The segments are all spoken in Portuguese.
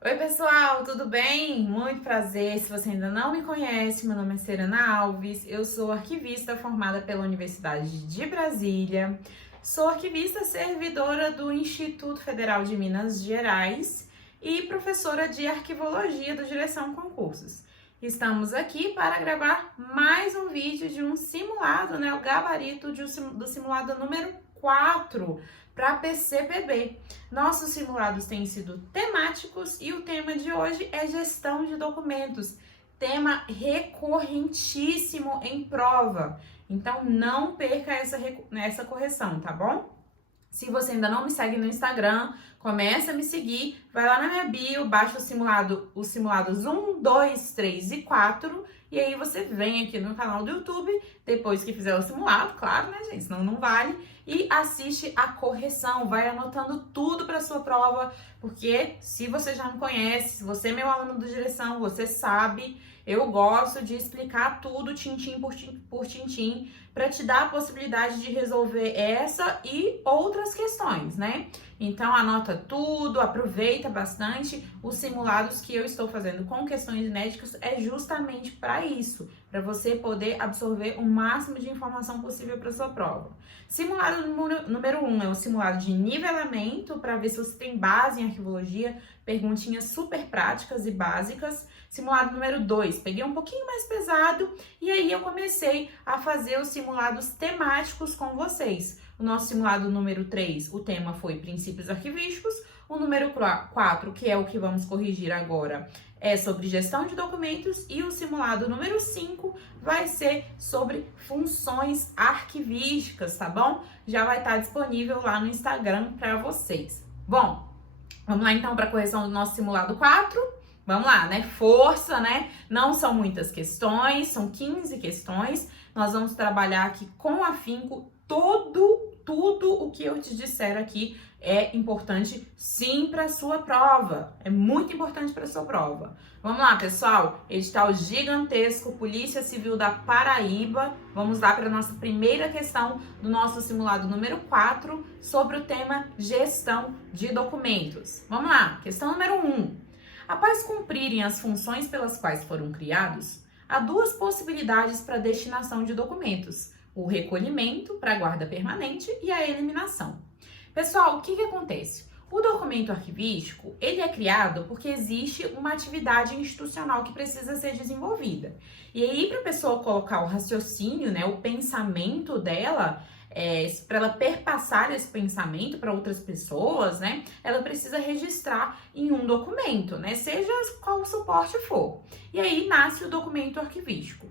Oi, pessoal, tudo bem? Muito prazer. Se você ainda não me conhece, meu nome é Serena Alves, eu sou arquivista formada pela Universidade de Brasília, sou arquivista servidora do Instituto Federal de Minas Gerais e professora de arquivologia do Direção Concursos. Estamos aqui para gravar mais um vídeo de um simulado, né? O gabarito do simulado número 4 para PCPB. Nossos simulados têm sido temáticos e o tema de hoje é gestão de documentos, tema recorrentíssimo em prova. Então não perca essa correção, tá bom? Se você ainda não me segue no Instagram, começa a me seguir, vai lá na minha bio, baixa os simulados 1, 2, 3 e 4, e aí você vem aqui no canal do YouTube, depois que fizer o simulado, claro, né, gente? Senão não vale, e assiste a correção, vai anotando tudo para sua prova, porque se você já me conhece, se você é meu aluno do direção, você sabe, eu gosto de explicar tudo tintim por tintim para te dar a possibilidade de resolver essa e outras questões, né? Então anota tudo, aproveita bastante. Os simulados que eu estou fazendo com questões inéditas é justamente para isso, para você poder absorver o máximo de informação possível para sua prova. Simulado número 1 é o simulado de nivelamento, para ver se você tem base em arquivologia, perguntinhas super práticas e básicas. Simulado número 2, peguei um pouquinho mais pesado e aí eu comecei a fazer os simulados temáticos com vocês. O nosso simulado número 3, o tema foi princípios arquivísticos. O número 4, que é o que vamos corrigir agora, é sobre gestão de documentos. E o simulado número 5 vai ser sobre funções arquivísticas, tá bom? Já vai estar disponível lá no Instagram para vocês. Bom, vamos lá então para a correção do nosso simulado 4. Vamos lá, né? Força, né? Não são muitas questões, são 15 questões. Nós vamos trabalhar aqui com afinco tudo o que eu te disser aqui é importante sim para sua prova. É muito importante para sua prova. Vamos lá, pessoal. Edital gigantesco, Polícia Civil da Paraíba. Vamos lá para a nossa primeira questão do nosso simulado número 4 sobre o tema gestão de documentos. Vamos lá, questão número 1. Após cumprirem as funções pelas quais foram criados, há duas possibilidades para a destinação de documentos: o recolhimento para a guarda permanente e a eliminação. Pessoal, o que acontece? O documento arquivístico, ele é criado porque existe uma atividade institucional que precisa ser desenvolvida. E aí, para a pessoa colocar o raciocínio, né, o pensamento dela, para ela perpassar esse pensamento para outras pessoas, né, ela precisa registrar em um documento, né, seja qual o suporte for. E aí nasce o documento arquivístico.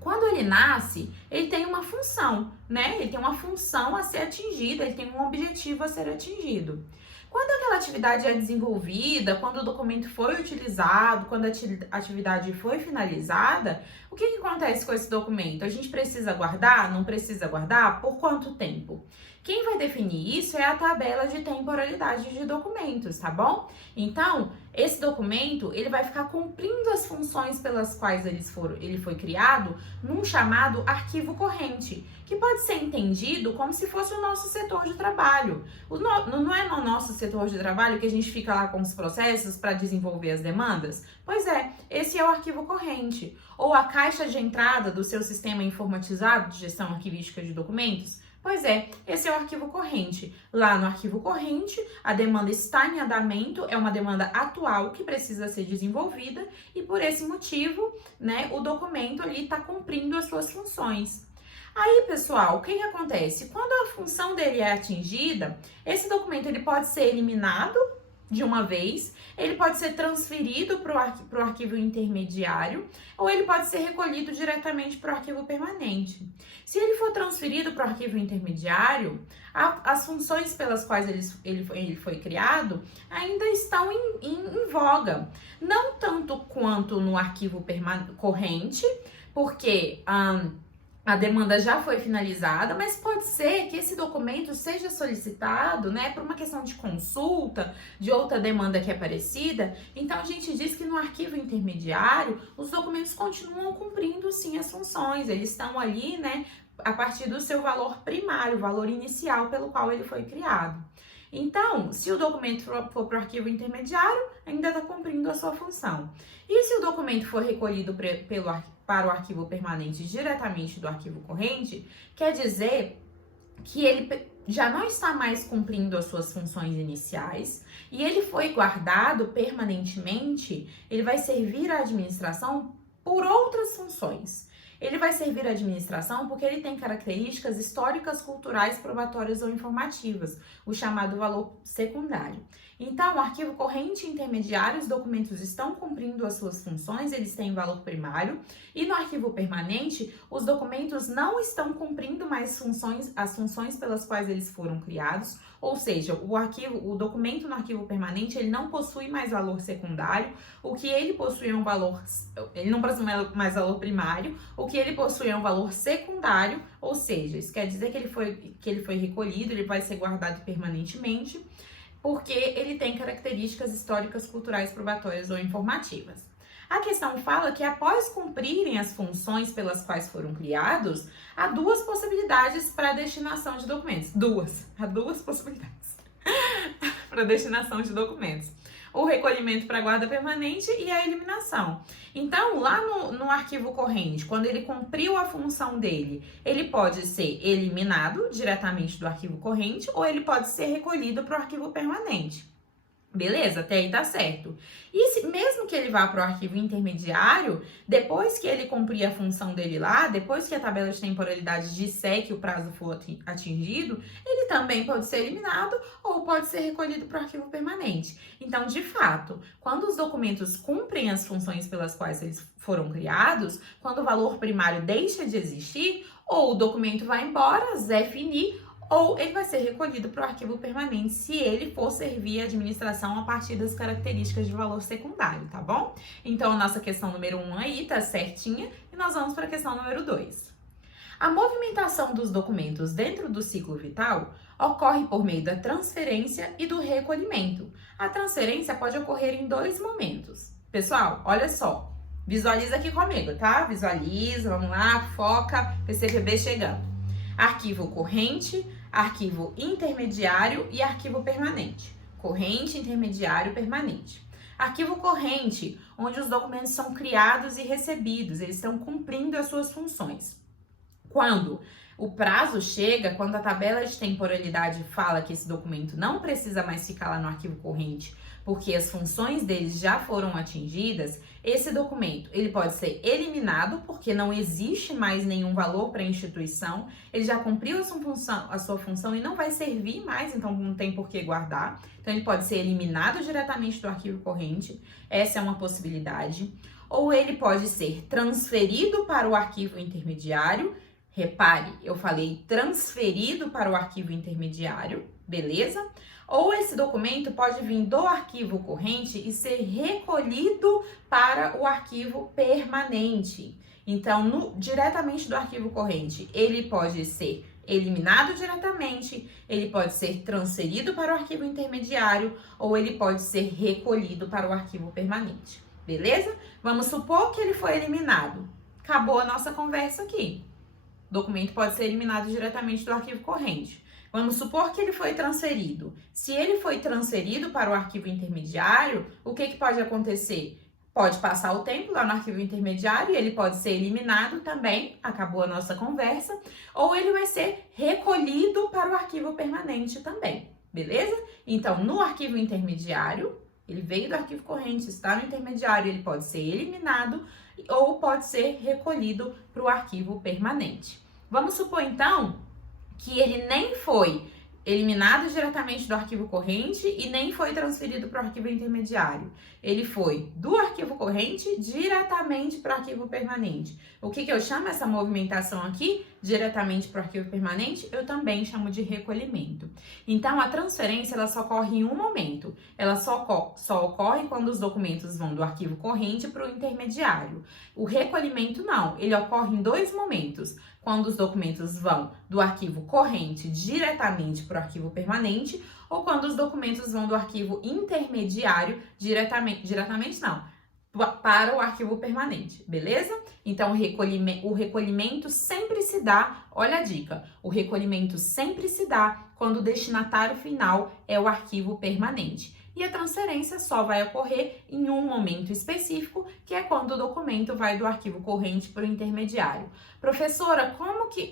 Quando ele nasce, ele tem uma função, né? Ele tem uma função a ser atingida, ele tem um objetivo a ser atingido. Quando aquela atividade é desenvolvida, quando o documento foi utilizado, quando a atividade foi finalizada, o que acontece com esse documento? A gente precisa guardar? Não precisa guardar? Por quanto tempo? Quem vai definir isso é a tabela de temporalidade de documentos, tá bom? Então, esse documento, ele vai ficar cumprindo as funções pelas quais ele foi criado num chamado arquivo corrente, que pode ser entendido como se fosse o nosso setor de trabalho. Não é no nosso setor de trabalho que a gente fica lá com os processos para desenvolver as demandas? Pois é, esse é o arquivo corrente. Ou a caixa de entrada do seu sistema informatizado de gestão arquivística de documentos? Pois é, esse é o arquivo corrente. Lá no arquivo corrente, a demanda está em andamento, é uma demanda atual que precisa ser desenvolvida e por esse motivo, né, o documento ali está cumprindo as suas funções. Aí, pessoal, o que acontece? Quando a função dele é atingida, esse documento ele pode ser eliminado de uma vez, ele pode ser transferido para o arquivo intermediário ou ele pode ser recolhido diretamente para o arquivo permanente. Se ele for transferido para o arquivo intermediário, as funções pelas quais ele foi criado ainda estão em voga. Não tanto quanto no arquivo corrente, porque a demanda já foi finalizada, mas pode ser que esse documento seja solicitado, né, por uma questão de consulta, de outra demanda que é parecida. Então, a gente diz que no arquivo intermediário, os documentos continuam cumprindo, sim, as funções. Eles estão ali, né, a partir do seu valor primário, o valor inicial pelo qual ele foi criado. Então, se o documento for para o arquivo intermediário, ainda está cumprindo a sua função. E se o documento for recolhido para o arquivo permanente diretamente do arquivo corrente, quer dizer que ele já não está mais cumprindo as suas funções iniciais e ele foi guardado permanentemente, ele vai servir à administração por outras funções. Ele vai servir à administração porque ele tem características históricas, culturais, probatórias ou informativas, o chamado valor secundário. Então, o arquivo corrente e intermediário, os documentos estão cumprindo as suas funções, eles têm valor primário, e no arquivo permanente, os documentos não estão cumprindo mais as funções pelas quais eles foram criados, ou seja, o documento no arquivo permanente, ele não possui mais valor secundário, o que ele possui é ele não possui mais valor primário, o que ele possui é um valor secundário, ou seja, isso quer dizer que ele foi recolhido, ele vai ser guardado permanentemente, porque ele tem características históricas, culturais, probatórias ou informativas. A questão fala que após cumprirem as funções pelas quais foram criados, há duas possibilidades para a destinação de documentos. Há duas possibilidades para a destinação de documentos. O recolhimento para guarda permanente e a eliminação. Então, lá no arquivo corrente, quando ele cumpriu a função dele, ele pode ser eliminado diretamente do arquivo corrente ou ele pode ser recolhido para o arquivo permanente. Beleza? Até aí tá certo. E mesmo que ele vá para o arquivo intermediário, depois que ele cumprir a função dele lá, depois que a tabela de temporalidade disser que o prazo for atingido, ele também pode ser eliminado ou pode ser recolhido para o arquivo permanente. Então, de fato, quando os documentos cumprem as funções pelas quais eles foram criados, quando o valor primário deixa de existir, ou o documento vai embora, Zé fini, ou ele vai ser recolhido para o arquivo permanente se ele for servir a administração a partir das características de valor secundário, tá bom? Então, a nossa questão número 1 aí tá certinha e nós vamos para a questão número 2. A movimentação dos documentos dentro do ciclo vital ocorre por meio da transferência e do recolhimento. A transferência pode ocorrer em dois momentos. Pessoal, olha só, visualiza aqui comigo, tá? Visualiza, vamos lá, foca, PCPB chegando. Arquivo corrente, arquivo intermediário e arquivo permanente. Corrente, intermediário, permanente. Arquivo corrente, onde os documentos são criados e recebidos, eles estão cumprindo as suas funções. Quando o prazo chega, quando a tabela de temporalidade fala que esse documento não precisa mais ficar lá no arquivo corrente, porque as funções deles já foram atingidas, esse documento ele pode ser eliminado, porque não existe mais nenhum valor para a instituição, ele já cumpriu a sua função e não vai servir mais, então não tem por que guardar. Então ele pode ser eliminado diretamente do arquivo corrente, essa é uma possibilidade. Ou ele pode ser transferido para o arquivo intermediário. Repare, eu falei transferido para o arquivo intermediário, beleza? Ou esse documento pode vir do arquivo corrente e ser recolhido para o arquivo permanente. Então, diretamente do arquivo corrente, ele pode ser eliminado diretamente, ele pode ser transferido para o arquivo intermediário ou ele pode ser recolhido para o arquivo permanente, beleza? Vamos supor que ele foi eliminado. Acabou a nossa conversa aqui. O documento pode ser eliminado diretamente do arquivo corrente. Vamos supor que ele foi transferido. Se ele foi transferido para o arquivo intermediário, o que pode acontecer? Pode passar o tempo lá no arquivo intermediário e ele pode ser eliminado também, acabou a nossa conversa, ou ele vai ser recolhido para o arquivo permanente também, beleza? Então, no arquivo intermediário, ele veio do arquivo corrente, está no intermediário, ele pode ser eliminado ou pode ser recolhido para o arquivo permanente. Vamos supor, então, que ele nem foi eliminado diretamente do arquivo corrente e nem foi transferido para o arquivo intermediário. Ele foi do arquivo corrente diretamente para o arquivo permanente. O que eu chamo essa movimentação aqui, diretamente para o arquivo permanente? Eu também chamo de recolhimento. Então, a transferência ela só ocorre em um momento. Ela só ocorre quando os documentos vão do arquivo corrente para o intermediário. O recolhimento não, ele ocorre em dois momentos. Quando os documentos vão do arquivo corrente diretamente para o arquivo permanente, ou quando os documentos vão do arquivo intermediário diretamente não, para o arquivo permanente, beleza? Então, o recolhimento sempre se dá, olha a dica, o recolhimento sempre se dá quando o destinatário final é o arquivo permanente. E a transferência só vai ocorrer em um momento específico, que é quando o documento vai do arquivo corrente para o intermediário. Professora,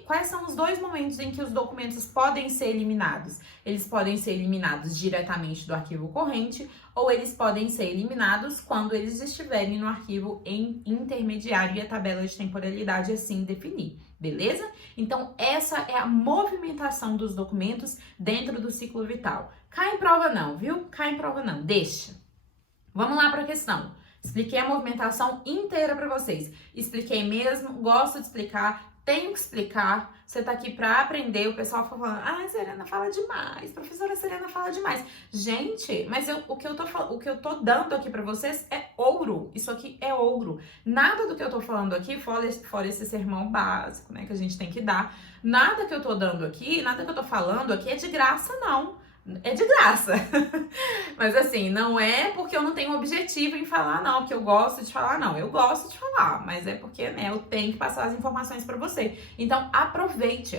quais são os dois momentos em que os documentos podem ser eliminados? Eles podem ser eliminados diretamente do arquivo corrente ou eles podem ser eliminados quando eles estiverem no arquivo em intermediário e a tabela de temporalidade assim definir, beleza? Então, essa é a movimentação dos documentos dentro do ciclo vital. Cai em prova não, viu? Cai em prova não, deixa. Vamos lá para a questão. Expliquei a movimentação inteira para vocês. Expliquei mesmo, gosto de explicar, tenho que explicar. Você tá aqui para aprender. O pessoal fica falando, ah, Serena fala demais, professora Serena fala demais. Gente, mas o que eu tô dando aqui para vocês é ouro. Isso aqui é ouro. Nada do que eu tô falando aqui, fora esse sermão básico, né, que a gente tem que dar. Nada que eu tô dando aqui, nada que eu tô falando aqui é de graça, não. É de graça. Mas assim, não é porque eu não tenho objetivo em falar, não, que eu gosto de falar, não. Eu gosto de falar, mas é porque, né, eu tenho que passar as informações para você. Então, aproveite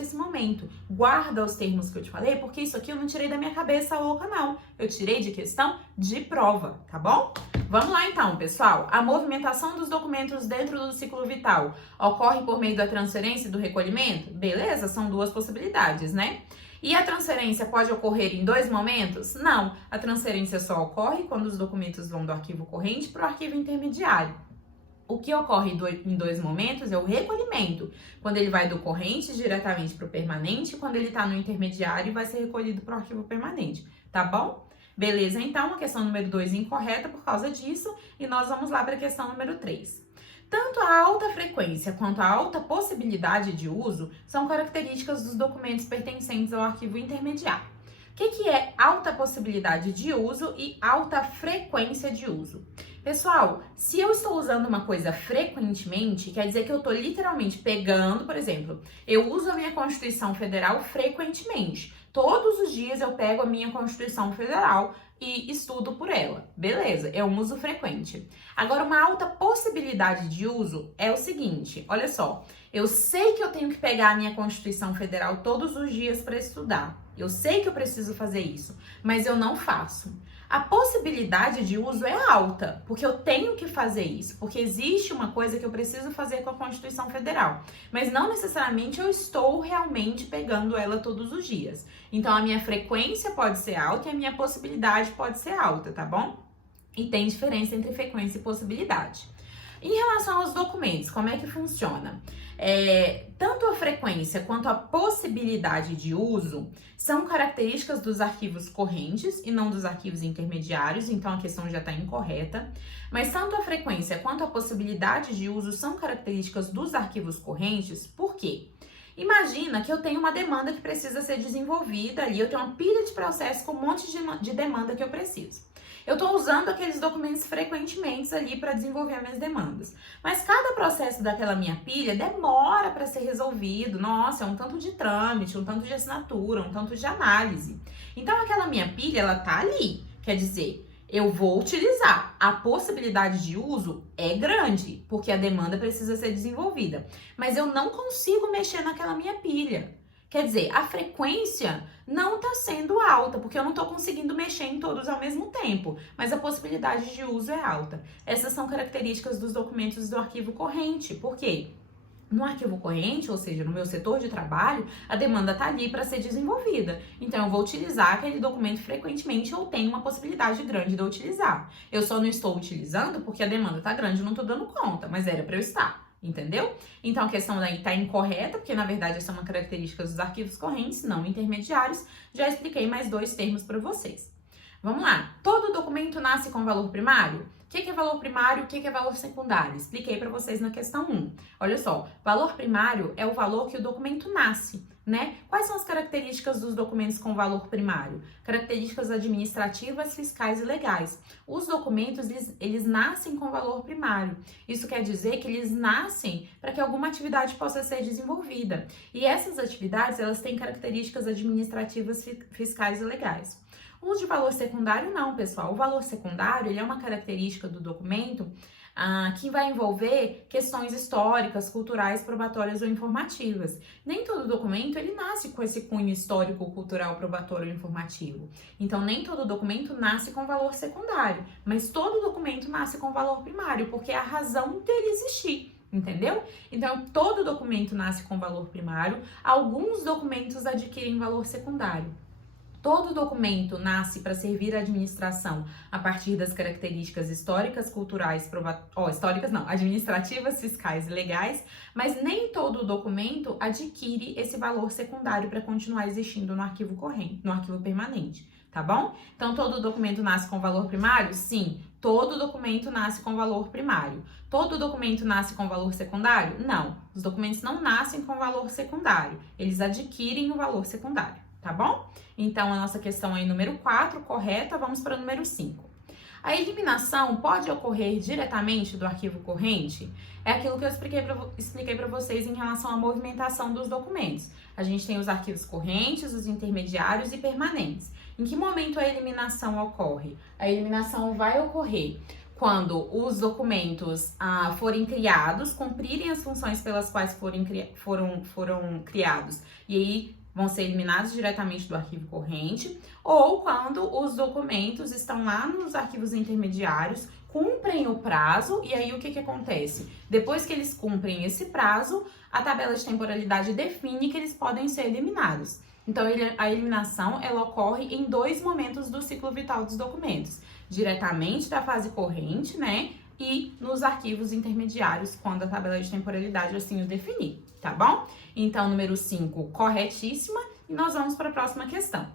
esse momento. Guarda os termos que eu te falei, porque isso aqui eu não tirei da minha cabeça louca, não. Eu tirei de questão de prova, tá bom? Vamos lá então, pessoal. A movimentação dos documentos dentro do ciclo vital ocorre por meio da transferência e do recolhimento? Beleza, são duas possibilidades, né? E a transferência pode ocorrer em dois momentos? Não, a transferência só ocorre quando os documentos vão do arquivo corrente para o arquivo intermediário. O que ocorre em dois momentos é o recolhimento, quando ele vai do corrente diretamente para o permanente, quando ele está no intermediário vai ser recolhido para o arquivo permanente, tá bom? Beleza, então a questão número 2 é incorreta por causa disso, e nós vamos lá para a questão número 3. Tanto a alta frequência quanto a alta possibilidade de uso são características dos documentos pertencentes ao arquivo intermediário. O que é alta possibilidade de uso e alta frequência de uso? Pessoal, se eu estou usando uma coisa frequentemente, quer dizer que eu estou literalmente pegando, por exemplo, eu uso a minha Constituição Federal frequentemente. Todos os dias eu pego a minha Constituição Federal e estudo por ela. Beleza, é um uso frequente. Agora, uma alta possibilidade de uso é o seguinte, olha só, eu sei que eu tenho que pegar a minha Constituição Federal todos os dias para estudar. Eu sei que eu preciso fazer isso, mas eu não faço. A possibilidade de uso é alta, porque eu tenho que fazer isso, porque existe uma coisa que eu preciso fazer com a Constituição Federal, mas não necessariamente eu estou realmente pegando ela todos os dias. Então, a minha frequência pode ser alta e a minha possibilidade pode ser alta, tá bom? E tem diferença entre frequência e possibilidade. Em relação aos documentos, como é que funciona? Tanto a frequência quanto a possibilidade de uso são características dos arquivos correntes e não dos arquivos intermediários, então a questão já está incorreta. Mas tanto a frequência quanto a possibilidade de uso são características dos arquivos correntes, por quê? Imagina que eu tenho uma demanda que precisa ser desenvolvida ali, eu tenho uma pilha de processos com um monte de demanda que eu preciso. Eu estou usando aqueles documentos frequentemente ali para desenvolver as minhas demandas. Mas cada processo daquela minha pilha demora para ser resolvido. Nossa, é um tanto de trâmite, um tanto de assinatura, um tanto de análise. Então, aquela minha pilha, ela tá ali. Quer dizer, eu vou utilizar. A possibilidade de uso é grande, porque a demanda precisa ser desenvolvida. Mas eu não consigo mexer naquela minha pilha. Quer dizer, a frequência não está sendo alta, porque eu não estou conseguindo mexer em todos ao mesmo tempo, mas a possibilidade de uso é alta. Essas são características dos documentos do arquivo corrente. Por quê? No arquivo corrente, ou seja, no meu setor de trabalho, a demanda está ali para ser desenvolvida. Então, eu vou utilizar aquele documento frequentemente ou tenho uma possibilidade grande de eu utilizar. Eu só não estou utilizando porque a demanda está grande e não estou dando conta, mas era para eu estar. Entendeu? Então, a questão daí está incorreta, porque na verdade essa é uma característica dos arquivos correntes, não intermediários. Já expliquei mais dois termos para vocês. Vamos lá. Todo documento nasce com valor primário? O que é valor primário e o que é valor secundário? Expliquei para vocês na questão 1. Olha só, valor primário é o valor que o documento nasce, né? Quais são as características dos documentos com valor primário? Características administrativas, fiscais e legais. Os documentos, eles nascem com valor primário. Isso quer dizer que eles nascem para que alguma atividade possa ser desenvolvida. E essas atividades, elas têm características administrativas, fiscais e legais. Os de valor secundário não, pessoal. O valor secundário, ele é uma característica do documento que vai envolver questões históricas, culturais, probatórias ou informativas. Nem todo documento ele nasce com esse cunho histórico, cultural, probatório ou informativo. Então, nem todo documento nasce com valor secundário, mas todo documento nasce com valor primário, porque é a razão dele existir. Entendeu? Então, todo documento nasce com valor primário, alguns documentos adquirem valor secundário. Todo documento nasce para servir à administração a partir das características históricas, culturais, administrativas, fiscais e legais, mas nem todo documento adquire esse valor secundário para continuar existindo no arquivo corrente, no arquivo permanente, tá bom? Então, todo documento nasce com valor primário? Sim, todo documento nasce com valor primário. Todo documento nasce com valor secundário? Não, os documentos não nascem com valor secundário, eles adquirem o valor secundário. Tá bom? Então, a nossa questão aí, número 4, correta, vamos para o número 5. A eliminação pode ocorrer diretamente do arquivo corrente? É aquilo que eu expliquei para vocês em relação à movimentação dos documentos. A gente tem os arquivos correntes, os intermediários e permanentes. Em que momento a eliminação ocorre? A eliminação vai ocorrer quando os documentos forem criados, cumprirem as funções pelas quais foram criados, e aí vão ser eliminados diretamente do arquivo corrente, ou quando os documentos estão lá nos arquivos intermediários, cumprem o prazo, e aí o que acontece? Depois que eles cumprem esse prazo, a tabela de temporalidade define que eles podem ser eliminados. Então, a eliminação, ela ocorre em 2 momentos do ciclo vital dos documentos. Diretamente da fase corrente, né? E nos arquivos intermediários, quando a tabela de temporalidade assim o definir, tá bom? Então, número 5, corretíssima. E nós vamos para a próxima questão.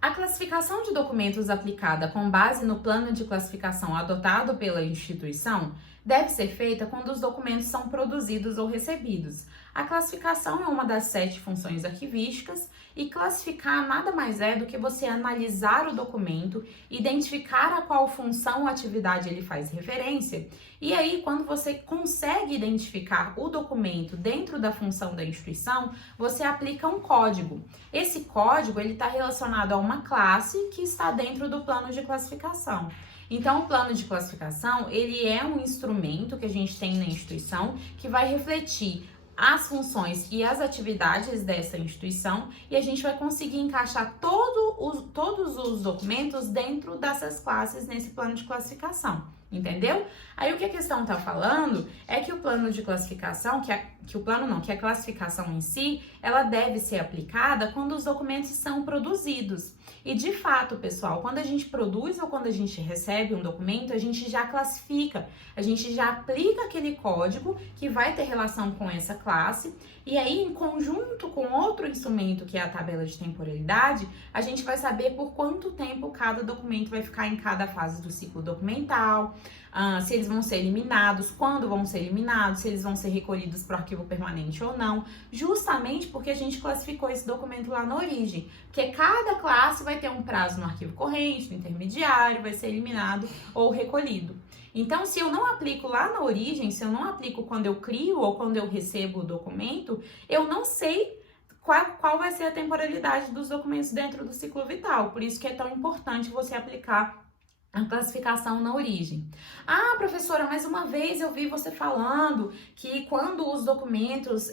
A classificação de documentos aplicada com base no plano de classificação adotado pela instituição deve ser feita quando os documentos são produzidos ou recebidos. A classificação é uma das 7 funções arquivísticas e classificar nada mais é do que você analisar o documento, identificar a qual função ou atividade ele faz referência, e aí quando você consegue identificar o documento dentro da função da instituição, você aplica um código. Esse código ele está relacionado a uma classe que está dentro do plano de classificação. Então, o plano de classificação, ele é um instrumento que a gente tem na instituição que vai refletir as funções e as atividades dessa instituição e a gente vai conseguir encaixar todos os documentos dentro dessas classes nesse plano de classificação, entendeu? Aí o que a questão está falando é que o plano de classificação, que a classificação em si, ela deve ser aplicada quando os documentos são produzidos. E de fato, pessoal, quando a gente produz ou quando a gente recebe um documento, a gente já classifica, a gente já aplica aquele código que vai ter relação com essa classe, e aí, em conjunto com outro instrumento, que é a tabela de temporalidade, a gente vai saber por quanto tempo cada documento vai ficar em cada fase do ciclo documental, se eles vão ser eliminados, quando vão ser eliminados, se eles vão ser recolhidos para o arquivo permanente ou não, justamente porque a gente classificou esse documento lá na origem, porque cada classe vai ter um prazo no arquivo corrente, no intermediário, vai ser eliminado ou recolhido. Então, se eu não aplico lá na origem, se eu não aplico quando eu crio ou quando eu recebo o documento, eu não sei qual vai ser a temporalidade dos documentos dentro do ciclo vital. Por isso que é tão importante você aplicar a classificação na origem. Ah, professora, mais uma vez eu vi você falando que quando os documentos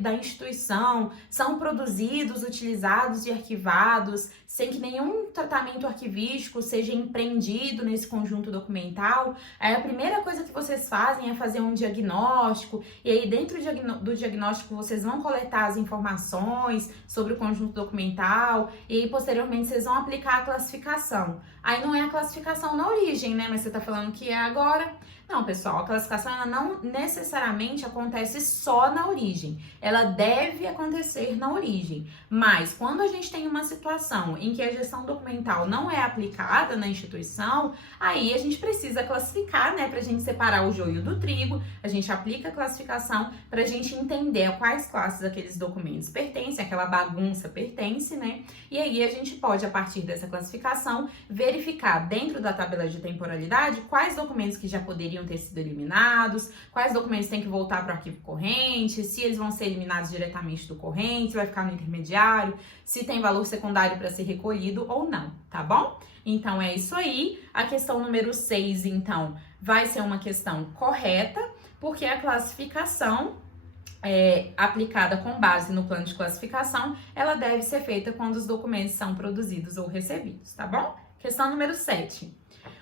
da instituição são produzidos, utilizados e arquivados, sem que nenhum tratamento arquivístico seja empreendido nesse conjunto documental, aí a primeira coisa que vocês fazem é fazer um diagnóstico, e aí dentro do diagnóstico vocês vão coletar as informações sobre o conjunto documental, e aí posteriormente vocês vão aplicar a classificação. Aí não é a classificação na origem, né? Mas você tá falando que é agora. Não, pessoal, a classificação ela não necessariamente acontece só na origem. Ela deve acontecer na origem. Mas quando a gente tem uma situação em que a gestão documental não é aplicada na instituição, aí a gente precisa classificar, né? Pra gente separar o joio do trigo, a gente aplica a classificação pra gente entender a quais classes aqueles documentos pertencem, aquela bagunça pertence, né? E aí a gente pode, a partir dessa classificação, verificar dentro da tabela de temporalidade quais documentos que já poderiam ter sido eliminados, quais documentos têm que voltar para o arquivo corrente, se eles vão ser eliminados diretamente do corrente, se vai ficar no intermediário, se tem valor secundário para ser recolhido ou não, tá bom? Então é isso aí. A questão número 6, então, vai ser uma questão correta, porque a classificação aplicada com base no plano de classificação, ela deve ser feita quando os documentos são produzidos ou recebidos, tá bom? Questão número 7.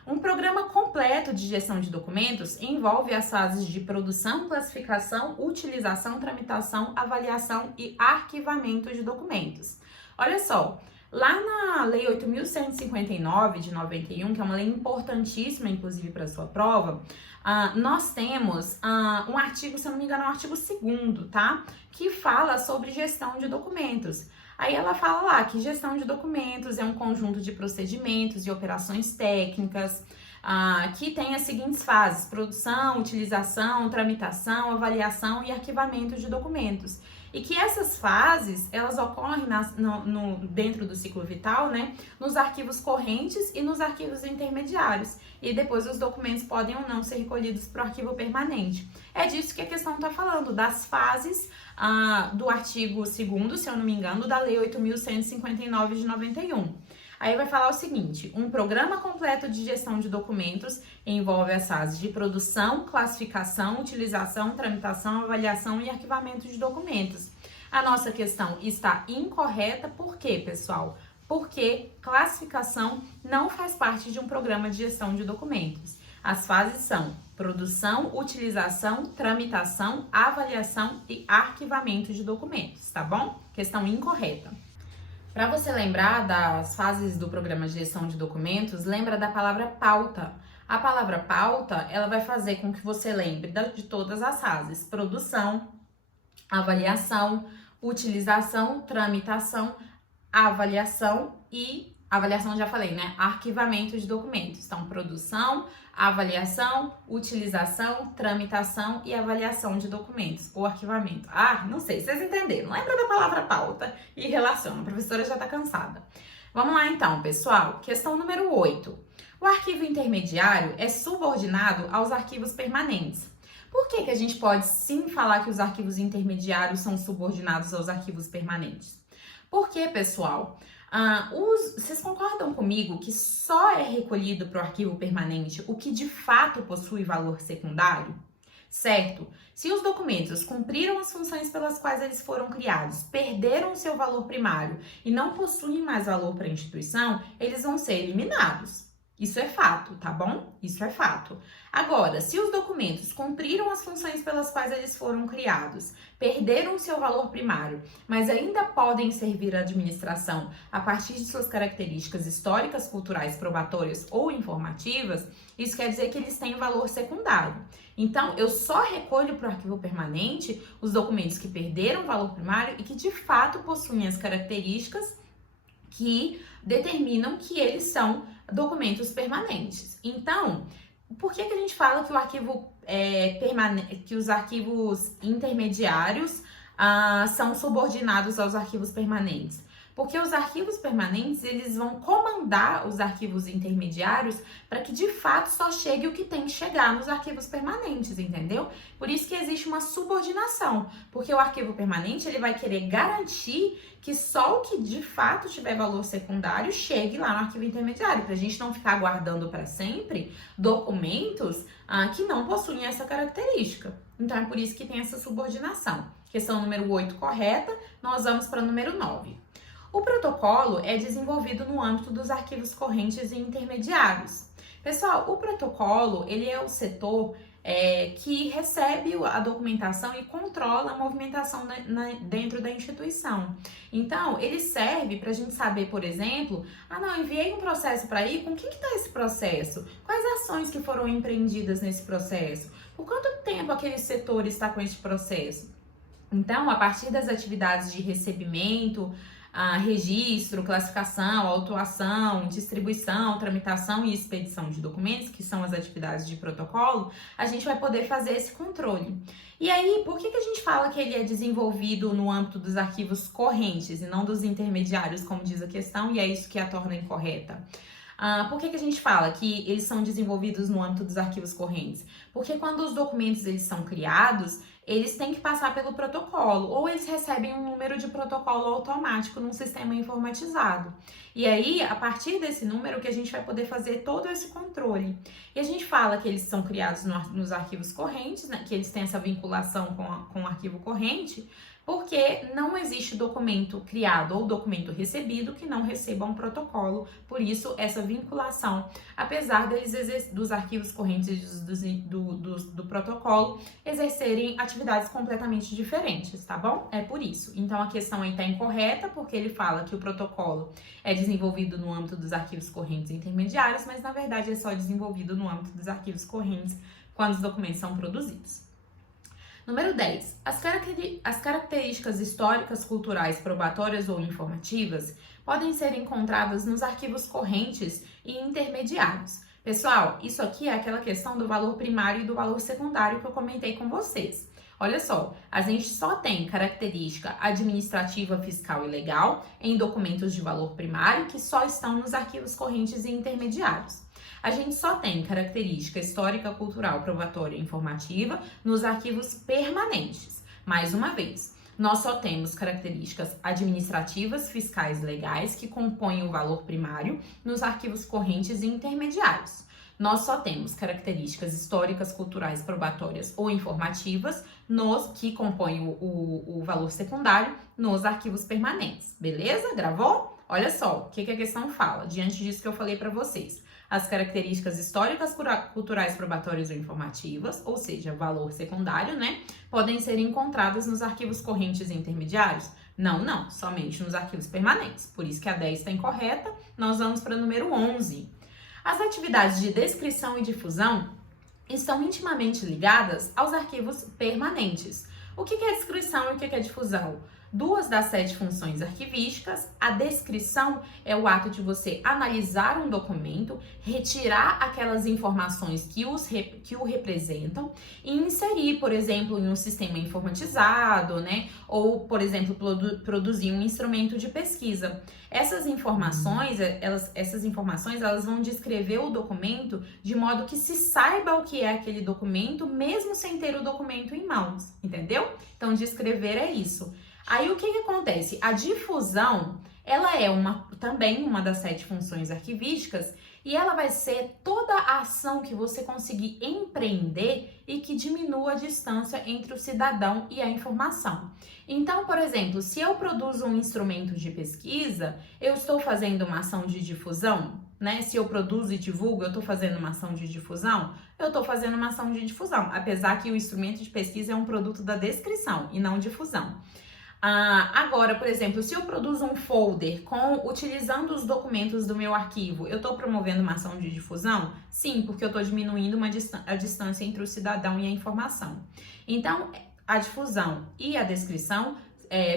Um programa completo de gestão de documentos envolve as fases de produção, classificação, utilização, tramitação, avaliação e arquivamento de documentos. Olha só, lá na Lei 8.159 de 91, que é uma lei importantíssima, inclusive, para a sua prova, nós temos um artigo, se eu não me engano, é o artigo 2º, tá? Que fala sobre gestão de documentos. Aí ela fala lá que gestão de documentos é um conjunto de procedimentos e operações técnicas que tem as seguintes fases: produção, utilização, tramitação, avaliação e arquivamento de documentos. E que essas fases, elas ocorrem dentro do ciclo vital, né, nos arquivos correntes e nos arquivos intermediários. E depois os documentos podem ou não ser recolhidos para o arquivo permanente. É disso que a questão está falando, das fases do artigo 2º, se eu não me engano, da Lei 8.159 de 91. Aí vai falar o seguinte: um programa completo de gestão de documentos envolve as fases de produção, classificação, utilização, tramitação, avaliação e arquivamento de documentos. A nossa questão está incorreta, por quê, pessoal? Porque classificação não faz parte de um programa de gestão de documentos. As fases são produção, utilização, tramitação, avaliação e arquivamento de documentos, tá bom? Questão incorreta. Para você lembrar das fases do programa de gestão de documentos, lembra da palavra pauta. A palavra pauta, ela vai fazer com que você lembre de todas as fases: produção, avaliação, utilização, tramitação, avaliação e avaliação, já falei, né? Arquivamento de documentos. Então, produção, avaliação, utilização, tramitação e avaliação de documentos, ou arquivamento. Não sei, vocês entenderam. Lembra da palavra pauta e relaciona. A professora já tá cansada. Vamos lá então, pessoal. Questão número 8. O arquivo intermediário é subordinado aos arquivos permanentes. Por que a gente pode sim falar que os arquivos intermediários são subordinados aos arquivos permanentes? Porque, pessoal, vocês concordam comigo que só é recolhido para o arquivo permanente o que de fato possui valor secundário? Certo? Se os documentos cumpriram as funções pelas quais eles foram criados, perderam seu valor primário e não possuem mais valor para a instituição, eles vão ser eliminados. Isso é fato, tá bom? Isso é fato. Agora, se os documentos cumpriram as funções pelas quais eles foram criados, perderam seu valor primário, mas ainda podem servir à administração a partir de suas características históricas, culturais, probatórias ou informativas, isso quer dizer que eles têm valor secundário. Então, eu só recolho para o arquivo permanente os documentos que perderam valor primário e que de fato possuem as características que determinam que eles são documentos permanentes. Então, por que a gente fala que o arquivo que os arquivos intermediários são subordinados aos arquivos permanentes? Porque os arquivos permanentes, eles vão comandar os arquivos intermediários para que de fato só chegue o que tem que chegar nos arquivos permanentes, entendeu? Por isso que existe uma subordinação, porque o arquivo permanente, ele vai querer garantir que só o que de fato tiver valor secundário chegue lá no arquivo intermediário, para a gente não ficar guardando para sempre documentos que não possuem essa característica. Então é por isso que tem essa subordinação. Questão número 8 correta, nós vamos para o número 9. O protocolo é desenvolvido no âmbito dos arquivos correntes e intermediários. Pessoal, o protocolo, ele é o setor que recebe a documentação e controla a movimentação dentro da instituição. Então, ele serve para a gente saber, por exemplo, enviei um processo para aí, com quem que está esse processo? Quais ações que foram empreendidas nesse processo? Por quanto tempo aquele setor está com esse processo? Então, a partir das atividades de recebimento, registro, classificação, autuação, distribuição, tramitação e expedição de documentos, que são as atividades de protocolo, a gente vai poder fazer esse controle. E aí, por que a gente fala que ele é desenvolvido no âmbito dos arquivos correntes e não dos intermediários, como diz a questão, e é isso que a torna incorreta? Por que a gente fala que eles são desenvolvidos no âmbito dos arquivos correntes? Porque quando os documentos eles são criados, eles têm que passar pelo protocolo, ou eles recebem um número de protocolo automático num sistema informatizado. E aí, a partir desse número, que a gente vai poder fazer todo esse controle. E a gente fala que eles são criados nos arquivos correntes, né, que eles têm essa vinculação com o arquivo corrente, porque não existe documento criado ou documento recebido que não receba um protocolo, por isso essa vinculação, apesar dos arquivos correntes do protocolo exercerem atividades completamente diferentes, tá bom? É por isso. Então a questão aí tá incorreta, porque ele fala que o protocolo é desenvolvido no âmbito dos arquivos correntes intermediários, mas na verdade é só desenvolvido no âmbito dos arquivos correntes quando os documentos são produzidos. Número 10. As características históricas, culturais, probatórias ou informativas podem ser encontradas nos arquivos correntes e intermediários. Pessoal, isso aqui é aquela questão do valor primário e do valor secundário que eu comentei com vocês. Olha só, a gente só tem característica administrativa, fiscal e legal em documentos de valor primário que só estão nos arquivos correntes e intermediários. A gente só tem característica histórica, cultural, probatória e informativa nos arquivos permanentes. Mais uma vez, nós só temos características administrativas, fiscais e legais que compõem o valor primário nos arquivos correntes e intermediários. Nós só temos características históricas, culturais, probatórias ou informativas que compõem o valor secundário nos arquivos permanentes. Beleza? Gravou? Olha só, o que a questão fala, diante disso que eu falei para vocês. As características históricas, culturais, probatórias ou informativas, ou seja, valor secundário, né, podem ser encontradas nos arquivos correntes e intermediários? Não, somente nos arquivos permanentes. Por isso que a 10 está incorreta, nós vamos para o número 11. As atividades de descrição e difusão estão intimamente ligadas aos arquivos permanentes. O que é descrição e o que é difusão? 2 das 7 funções arquivísticas. A descrição é o ato de você analisar um documento, retirar aquelas informações que o representam e inserir, por exemplo, em um sistema informatizado, né? Ou, por exemplo, produzir um instrumento de pesquisa. Essas informações, elas vão descrever o documento de modo que se saiba o que é aquele documento, mesmo sem ter o documento em mãos, entendeu? Então, descrever é isso. Aí o que acontece? A difusão, ela é também uma das 7 funções arquivísticas e ela vai ser toda a ação que você conseguir empreender e que diminua a distância entre o cidadão e a informação. Então, por exemplo, se eu produzo um instrumento de pesquisa, eu estou fazendo uma ação de difusão, né? Se eu produzo e divulgo, eu estou fazendo uma ação de difusão? Eu estou fazendo uma ação de difusão, apesar que o instrumento de pesquisa é um produto da descrição e não difusão. Agora, por exemplo, se eu produzo um folder utilizando os documentos do meu arquivo, eu estou promovendo uma ação de difusão? Sim, porque eu estou diminuindo a distância entre o cidadão e a informação. Então, a difusão e a descrição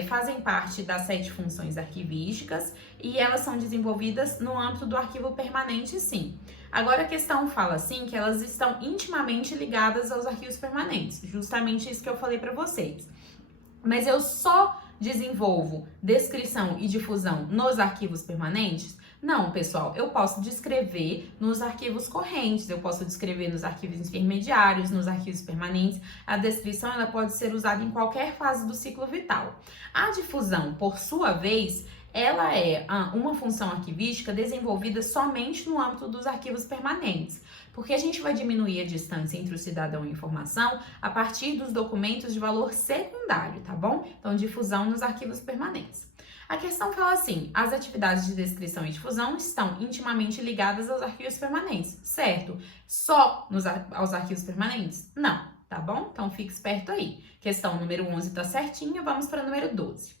fazem parte das 7 funções arquivísticas e elas são desenvolvidas no âmbito do arquivo permanente, sim. Agora, a questão fala assim que elas estão intimamente ligadas aos arquivos permanentes, justamente isso que eu falei para vocês. Mas eu só desenvolvo descrição e difusão nos arquivos permanentes? Não, pessoal, eu posso descrever nos arquivos correntes, eu posso descrever nos arquivos intermediários, nos arquivos permanentes. A descrição ela pode ser usada em qualquer fase do ciclo vital. A difusão, por sua vez, ela é uma função arquivística desenvolvida somente no âmbito dos arquivos permanentes, porque a gente vai diminuir a distância entre o cidadão e a informação a partir dos documentos de valor secundário, tá bom? Então, difusão nos arquivos permanentes. A questão fala assim, as atividades de descrição e difusão estão intimamente ligadas aos arquivos permanentes, certo? Só aos arquivos permanentes? Não, tá bom? Então, fique esperto aí. Questão número 11 tá certinha, vamos para o número 12.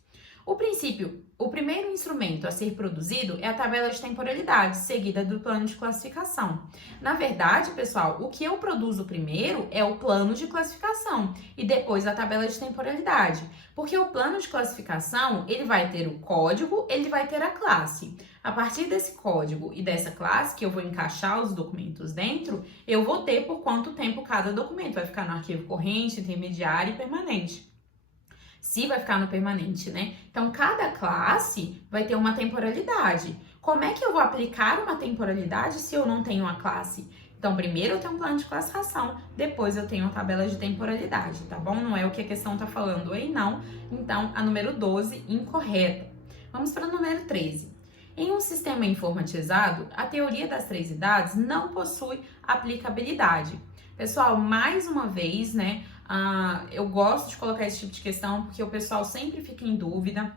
O primeiro instrumento a ser produzido é a tabela de temporalidade, seguida do plano de classificação. Na verdade, pessoal, o que eu produzo primeiro é o plano de classificação e depois a tabela de temporalidade. Porque o plano de classificação, ele vai ter o código, ele vai ter a classe. A partir desse código e dessa classe, que eu vou encaixar os documentos dentro, eu vou ter por quanto tempo cada documento. Vai ficar no arquivo corrente, intermediário e permanente. Se vai ficar no permanente, né? Então, cada classe vai ter uma temporalidade. Como é que eu vou aplicar uma temporalidade se eu não tenho uma classe? Então, primeiro eu tenho um plano de classificação, depois eu tenho a tabela de temporalidade, tá bom? Não é o que a questão tá falando aí, não. Então, a número 12, incorreta. Vamos para o número 13. Em um sistema informatizado, a teoria das três idades não possui aplicabilidade. Pessoal, mais uma vez, né, eu gosto de colocar esse tipo de questão porque o pessoal sempre fica em dúvida.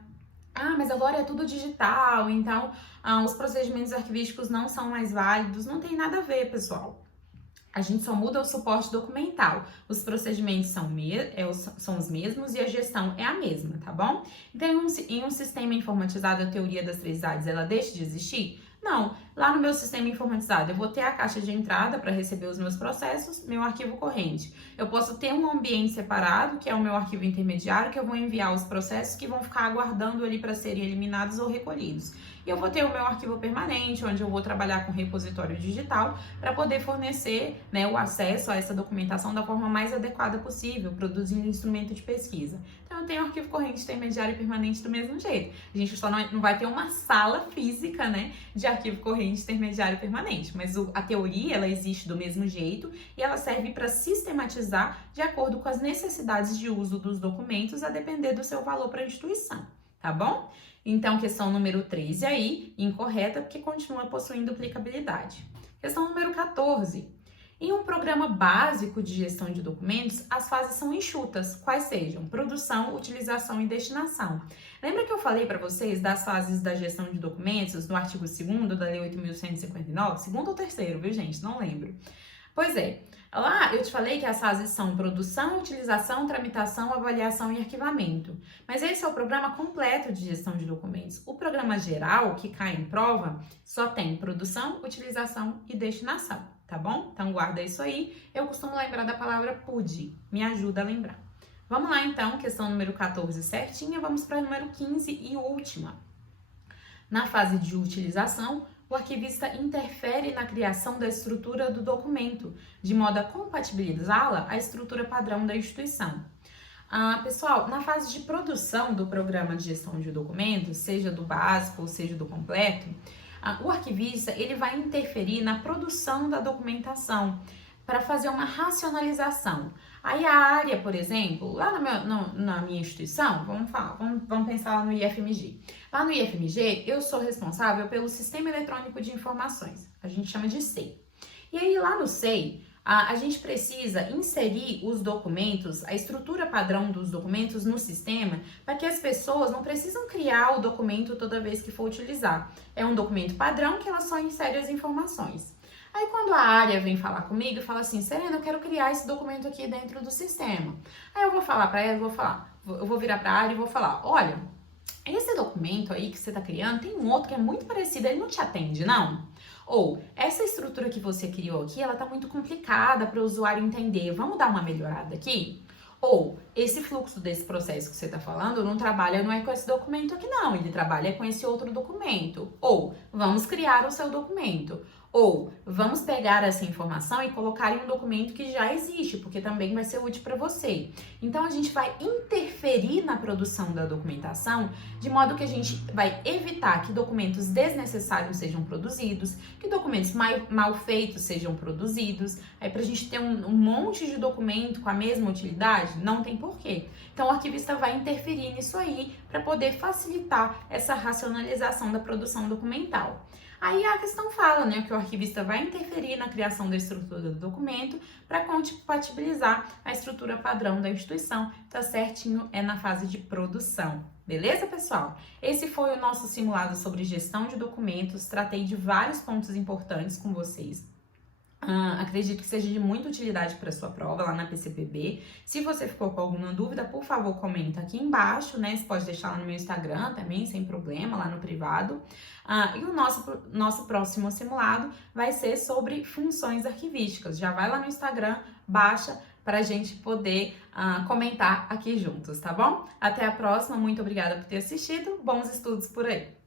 Mas agora é tudo digital, então os procedimentos arquivísticos não são mais válidos. Não tem nada a ver, pessoal. A gente só muda o suporte documental. Os procedimentos são os mesmos e a gestão é a mesma, tá bom? Então, em um sistema informatizado, a teoria das três idades, ela deixa de existir? Não. Lá no meu sistema informatizado, eu vou ter a caixa de entrada para receber os meus processos, meu arquivo corrente. Eu posso ter um ambiente separado, que é o meu arquivo intermediário, que eu vou enviar os processos que vão ficar aguardando ali para serem eliminados ou recolhidos. E eu vou ter o meu arquivo permanente, onde eu vou trabalhar com repositório digital para poder fornecer, né, o acesso a essa documentação da forma mais adequada possível, produzindo instrumento de pesquisa. Então, eu tenho arquivo corrente, intermediário e permanente do mesmo jeito. A gente só não vai ter uma sala física, né, de arquivo corrente, intermediário e permanente, mas a teoria, ela existe do mesmo jeito e ela serve para sistematizar de acordo com as necessidades de uso dos documentos, a depender do seu valor para a instituição, tá bom? Então, questão número 13 aí, incorreta, porque continua possuindo duplicabilidade. Questão número 14. Em um programa básico de gestão de documentos, as fases são enxutas, quais sejam produção, utilização e destinação. Lembra que eu falei para vocês das fases da gestão de documentos no artigo 2º da Lei 8.159? Segundo ou terceiro, viu, gente? Não lembro. Pois é, lá eu te falei que as fases são produção, utilização, tramitação, avaliação e arquivamento. Mas esse é o programa completo de gestão de documentos. O programa geral, que cai em prova, só tem produção, utilização e destinação, tá bom? Então guarda isso aí. Eu costumo lembrar da palavra PUD, me ajuda a lembrar. Vamos lá então, questão número 14 certinha, vamos para a número 15 e última. Na fase de utilização, o arquivista interfere na criação da estrutura do documento, de modo a compatibilizá-la à estrutura padrão da instituição. Pessoal, na fase de produção do programa de gestão de documentos, seja do básico ou seja do completo, o arquivista ele vai interferir na produção da documentação para fazer uma racionalização. Aí a área, por exemplo, lá na minha instituição, vamos pensar lá no IFMG. Lá no IFMG, eu sou responsável pelo Sistema Eletrônico de Informações, a gente chama de SEI. E aí lá no SEI, a gente precisa inserir os documentos, a estrutura padrão dos documentos no sistema, para que as pessoas não precisam criar o documento toda vez que for utilizar. É um documento padrão que ela só insere as informações. Aí quando a área vem falar comigo e fala assim, Serena, eu quero criar esse documento aqui dentro do sistema. Aí eu vou falar para ela, eu vou virar para a área e vou falar, olha, esse documento aí que você está criando, tem um outro que é muito parecido, ele não te atende, não? Ou, essa estrutura que você criou aqui, ela tá muito complicada para o usuário entender, vamos dar uma melhorada aqui? Ou, esse fluxo desse processo que você está falando não é com esse documento aqui não, ele trabalha com esse outro documento. Ou, vamos criar o seu documento. Ou, vamos pegar essa informação e colocar em um documento que já existe, porque também vai ser útil para você. Então, a gente vai interferir na produção da documentação, de modo que a gente vai evitar que documentos desnecessários sejam produzidos, que documentos mal feitos sejam produzidos. Aí, para a gente ter um monte de documento com a mesma utilidade, não tem porquê. Então, o arquivista vai interferir nisso aí para poder facilitar essa racionalização da produção documental. Aí a questão fala, né, que o arquivista vai interferir na criação da estrutura do documento para compatibilizar a estrutura padrão da instituição, tá certinho? É na fase de produção. Beleza, pessoal? Esse foi o nosso simulado sobre gestão de documentos. Tratei de vários pontos importantes com vocês. Acredito que seja de muita utilidade para sua prova lá na PCPB. Se você ficou com alguma dúvida, por favor, comenta aqui embaixo, né? Você pode deixar lá no meu Instagram também, sem problema, lá no privado. E o nosso próximo simulado vai ser sobre funções arquivísticas. Já vai lá no Instagram, baixa para a gente poder comentar aqui juntos, tá bom? Até a próxima, muito obrigada por ter assistido. Bons estudos por aí!